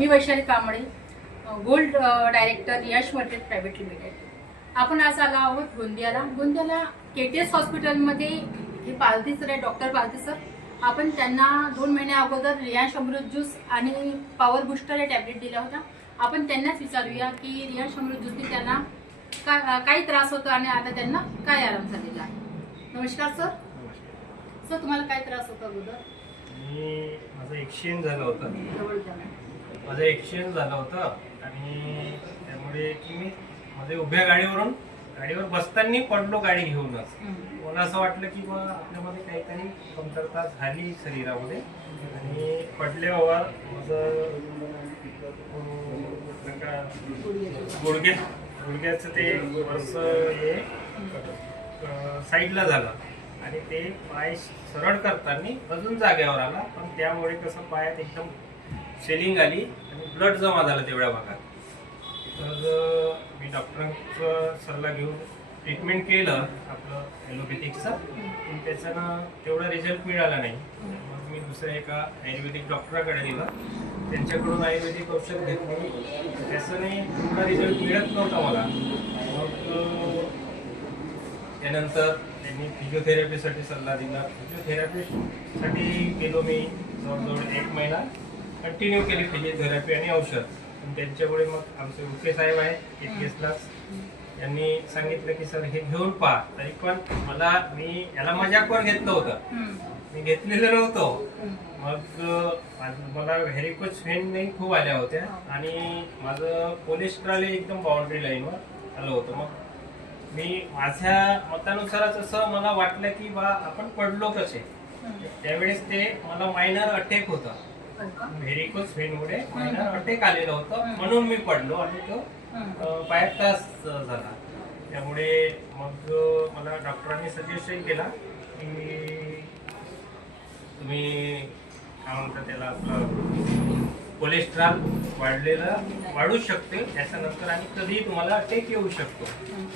मी Vaishali Kamble, gold director यश material private limited. आपण आज आलो आहोत गोंदियाला केटीएस हॉस्पिटलमध्ये. हे पालती सर आहे, डॉक्टर पालती सर. आपण त्यांना 2 महिन्या अगोदर रियांश अमृत ज्यूस आणि पॉवर बूस्टर या टॅबलेट दिल्या होत्या. आपण त्यांनाच विचारूया की रियांश अमृत ज्यूसने त्यांना काय त्रास होतो आणि आता त्यांना काय आराम झालेला आहे. नमस्कार सर. सर, तुम्हाला काय त्रास होता अगोदर? माझं एक्सचेंज झालं होतं. माझं एक्सचेंज झालं होतं आणि त्यामुळे की मी माझ्या उभ्या गाडीवर बसताना पडलो गाडी घेऊनच. मला असं वाटलं की बा आपल्यामध्ये काहीतरी कमतरता झाली शरीरामध्ये आणि पडल्यावर माझं गुडघ्याचं ते वरच हे साईडला झालं आणि ते पाय सरळ करताना अजून जागेवर आला. पण त्यामुळे कसं पायात एकदम स्वेलिंग आली आणि ब्लड जमा झालं तेवढ्या भागात. तर मी डॉक्टरांचा सल्ला घेऊन ट्रीटमेंट केलं आपलं ॲलोपॅथिकचं, पण त्याच्यानं तेवढा रिझल्ट मिळाला नाही. मग मी दुसऱ्या एका आयुर्वेदिक डॉक्टराकडे दिला. त्यांच्याकडून आयुर्वेदिक औषध घेतलं, त्याच्याने तेवढा रिझल्ट मिळत नव्हता मला. मग त्यानंतर त्यांनी फिजिओथेरपीसाठी सल्ला दिला. फिजिओथेरपीसाठी गेलो मी. जवळजवळ 1 महिना कंटिन्यू केली फिजिओथेरपी आणि औषध. त्यांच्यामुळे मग आमचे उके साहेब आहेत केटीएसलाच, त्यांनी सांगितलं की सर हे घेऊन पहा. तरी पण मी याला मजाकवर घेतलं होतं, मी घेतलेलं नव्हतो. मग मला व्हेरिकोज व्हेन नाही खूप आल्या होत्या आणि माझं कोलेस्ट्रॉल एकदम बाउंड्री लाईनवर आलं होतं. मग मी माझ्या मतानुसारच असं मला वाटलं की बा आपण पडलो कसे. त्यावेळेस ते मला मायनर अटॅक होता, व्हेरिकोज व्हेनमुळे मायनर अटॅक आलेलं होतं, म्हणून मी पडलो आणि तो पायात त्रास झाला. त्यामुळे मग मला डॉक्टरांनी सजेशन केला की तुम्ही काय म्हणता त्याला आपलं कोलेस्ट्रॉल वाढू शकते त्याच्यानंतर आणि कधीही तुम्हाला अटॅक येऊ शकतो.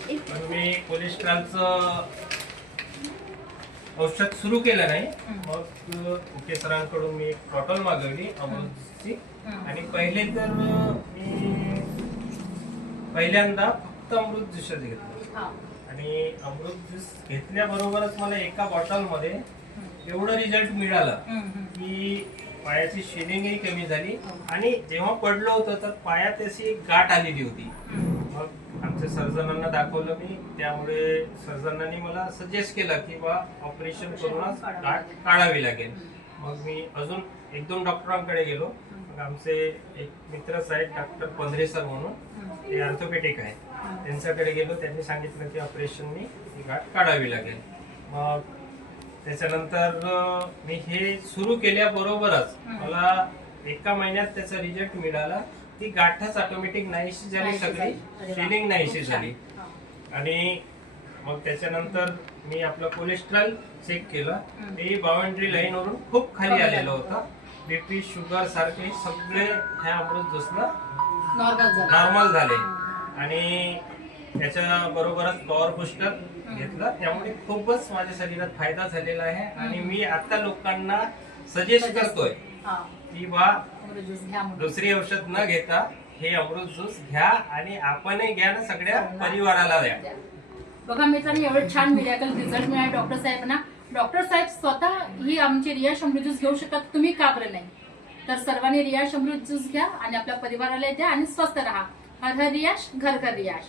पण मी कोलेस्ट्रॉलचं औषध सुरू केलं नाही. मग उके सरांकडून मी एक बॉटल मागवली अमृतची आणि पहिले तर मी पहिल्यांदा फक्त अमृत ज्यूस घेतलं आणि अमृत ज्यूस घेतल्याबरोबरच मला एका बॉटलमध्ये एवढं रिझल्ट मिळालं की पायाची शेलिंगही कमी झाली आणि जेव्हा पडलो होतं तर पायात अशी एक गाठ आलेली होती. मग आमच्या सर्जनांना दाखवलं मी, त्यामुळे सर्जनांनी मला सजेस्ट केलं की बा ऑपरेशन करूनच गाठ काढावी लागेल. मग मी अजून 1-2 डॉक्टरांकडे गेलो. मग आमचे एक मित्रच आहेत डॉक्टर पंधरे सर म्हणून, ते ऑर्थोपेडिक आहेत, त्यांच्याकडे गेलो. त्यांनी सांगितलं की ऑपरेशननी ही गाठ काढावी लागेल. मग त्याच्यानंतर मी हे सुरू केल्याबरोबरच मला 1 महिन्यात त्याचा रिझल्ट मिळाला. ती गाठच ऑटोमॅटिक नाहीशी झाली, सगळी शेलिंग नाहीशी झाली. आणि मग त्याच्यानंतर मी आपलं कोलेस्ट्रॉल चेक केलं, ते बाउंड्री लाईन वरून खूप खाली आलेलं होतं. बीपी शुगर सारखे सगळे ह्या अमृत ज्यूसला नॉर्मल झाले आणि त्याच्या बरोबरच पॉवर बूस्टर घेतलं. त्यामुळे खूपच माझ्या शरीरात फायदा झालेला आहे आणि मी आता लोकांना सजेस्ट करतोय की बा दुसरी औषध न घेता हे अमृत ज्यूस घ्या आणि आपणही घ्या ना, सगळ्या परिवाराला द्या. बघा मित्रांनो, एवढं छान मिरॅकल रिझल्ट मिळाला डॉक्टर साहेबांना. डॉक्टर साहेब स्वतः ही आमची रियांश अमृत ज्यूस घेऊ शकतात, तुम्ही का बरं नाही? तर सर्वांनी रियांश अमृत ज्यूस घ्या आणि आपल्या परिवाराला द्या आणि स्वस्थ राहा. हर हर रियांश, घर घर रियांश.